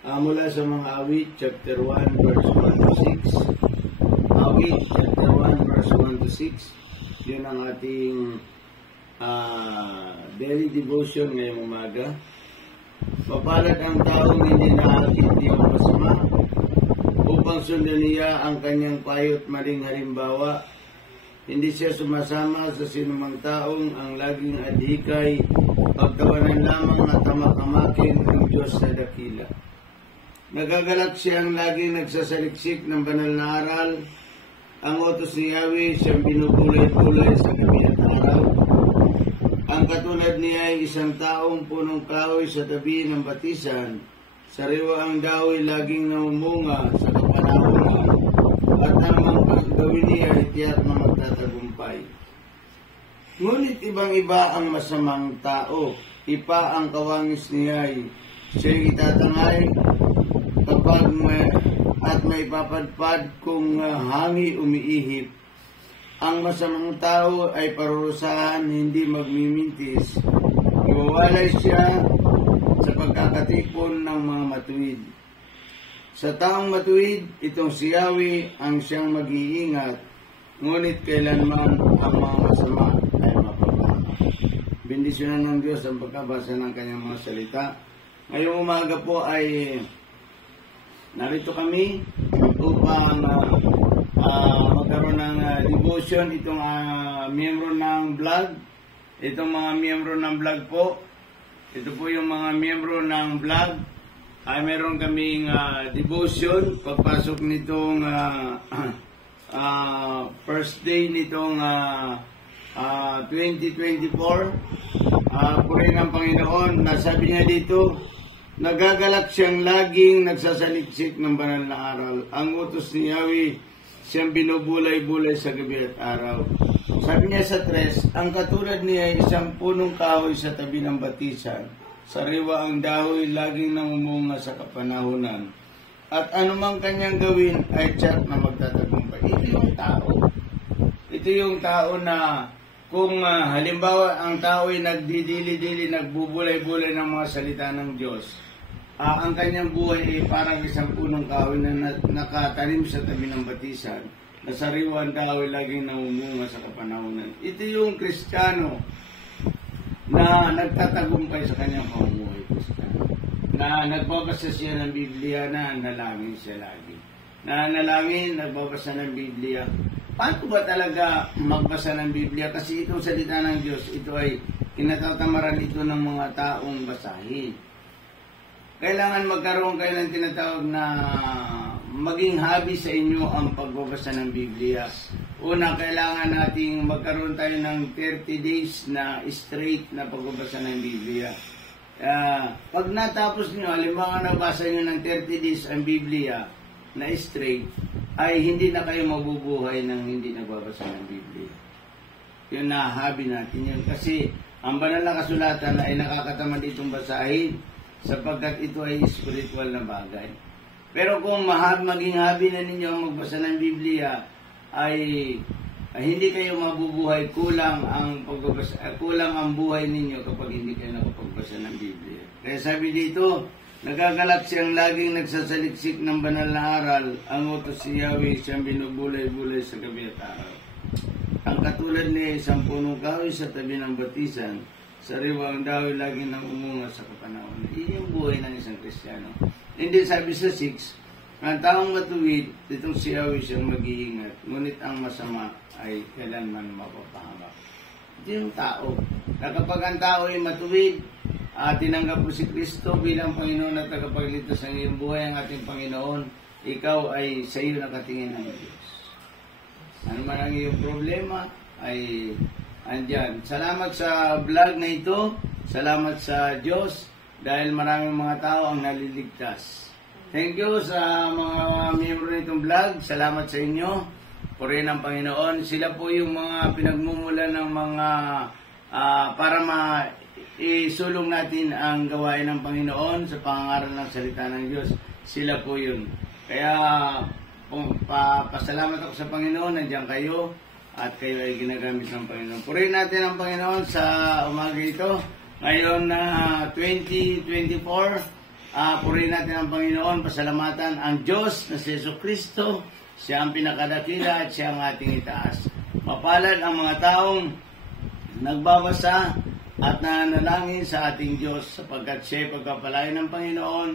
Mula sa mga Awit, chapter 1, verse 1 to 6. Awit, chapter 1, verse 1 to 6. Yun ang ating daily devotion ngayong umaga. Papalad ang taong hindi naakit yung masama, upang sundan niya ang kanyang payo't maling halimbawa. Hindi siya sumasama sa sinumang taong ang laging adhikay, pagtawanan lamang at tamakamakin ng Diyos na dakila. Nagagalak siyang laging nagsasaliksik ng banal na aral. Ang utos ni Yahweh siyang binubulay-bulay sa gabi at araw. Ang katulad niya ay isang taong punong kahoy sa tabi ng batisan. Sariwa ang dahoy laging namumunga sa kapanahonan. At namang paggawin niya ay tiyak na magtatagumpay. Ngunit ibang-iba ang masamang tao. Ipa ang kawangis niya ay siya'y itatangay kapag at may papadpad kung hangi umiihip. Ang masamang tao ay parurusahan, hindi magmimintis. Iwawalay siya sa pagkakatipon ng mga matuwid. Sa taong matuwid, itong si Yahweh ang siyang mag-iingat, ngunit kailanman ang mga masama ay mapapahamak. Bendisyonan ng Diyos ang pagkabasa ng kanyang mga salita. Ngayong umaga po ay narito kami upang magkaroon ng devotion. Itong miyembro ng vlog, itong mga miyembro ng vlog po, ito po yung mga miyembro ng vlog, ay meron kaming devotion pagpasok nitong first day nitong 2024. Purihin ang Panginoon. Nasabi niya dito, nagagalak siyang laging nagsasaliksik ng banal na aral. Ang utos ni Yahweh siyang binubulay-bulay sa gabi at araw. Sabi niya sa 3, ang katulad niya ay isang punong kahoy sa tabi ng batisan. Sariwa ang dahoy, laging namumunga sa kapanahunan. At anumang kanyang gawin ay tiyak na magtatagumpay. Ito yung tao. Ito yung tao na kung halimbawa ang tao ay nagdidili-dili, nagbubulay-bulay ng mga salita ng Diyos, ang kanyang buhay ay parang isang punong kahoy na nakatanim sa tabi ng batisan, na sariwa ang kahoy, laging namumunga sa kapanahunan. Ito yung Kristiyano na nagtatagumpay sa kanyang pamumuhay, Kristiyano. Na nagbabasa siya ng Biblia, na nalangin siya lagi. Na nalangin, nagbabasa ng Biblia. Paano ba talaga magbasa ng Biblia? Kasi itong salita ng Diyos, ito ay kinatatamaran ito ng mga taong basahin. Kailangan magkaroon kayo ng tinatawag na maging hobby sa inyo ang pagbabasa ng Biblia. Una, kailangan nating magkaroon tayo ng 30 days na straight na pagbabasa ng Biblia. Pag natapos nyo, halimbawa nabasa nyo ng 30 days ang Biblia na straight, ay hindi na kayo mabubuhay ng hindi nagbabasa ng Biblia. Yun na, hobby natin yun. Kasi ang banal na kasulatan ay nakakatamad itong basahin, sapagkat ito ay spiritual na bagay. Pero kung maging hobby na ninyo ang magbasa ng Biblia, ay hindi kayo mabubuhay, kulang ang buhay ninyo kapag hindi kayo nakapagbasa ng Biblia. Kaya sabi dito, nagagalak siyang laging nagsasaliksik ng banal na aral. Ang utos si Yahweh siyang binubulay-bulay sa gabi at araw. Ang katulad niya isang punong kahoy sa tabi ng batisan, sariwa ang dahoy, laging nang umunga sa kapanahonan. Iyon yung buhay ng isang Kristiyano. Hindi sabi sa 6, ang taong matuwid, itong si Yahweh siyang mag-iingat, ngunit ang masama ay kailanman mapapahamak. Ito yung tao. Na kapag ang tao ay matuwid, tinanggap mo si Kristo bilang Panginoon at tagapagligtas ng iyong buhay, ang ating Panginoon, ikaw ay sa iyo nakatingin ng Diyos. Ano man ang iyong problema, ay andyan. Salamat sa vlog na ito. Salamat sa Diyos dahil maraming mga tao ang naliligtas. Thank you sa mga miyembro nitong vlog. Salamat sa inyo. Purihin ang Panginoon. Sila po yung mga pinagmumula ng mga para isulong natin ang gawain ng Panginoon sa pangangaral ng salita ng Diyos. Sila po yun. Kaya pasalamat ako sa Panginoon. Nandiyan kayo. At kayo ay ginagamit ng Panginoon. Purihin natin ang Panginoon sa umaga ito. Ngayon na 2024, Purihin natin ang Panginoon, pasalamatan ang Diyos na si Jesucristo. Siya ang pinakadakila at siya ang ating itaas. Mapalad ang mga taong nagbabasa at nananalangin sa ating Diyos sapagkat siya ay pagpapalain ng Panginoon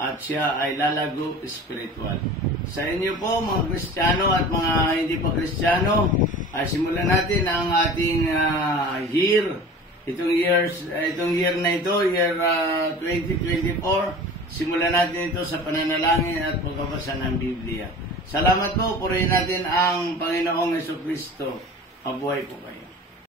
at siya ay lalago spiritual. Sa inyo po mga Kristiyano at mga hindi pa Kristiyano, ay simulan natin ang ating year. Itong year na ito, year 2024, simulan natin ito sa pananalangin at pagbabasa ng Biblia. Salamat po, purihin natin ang Panginoong Jesucristo. Mabuhay po kayo.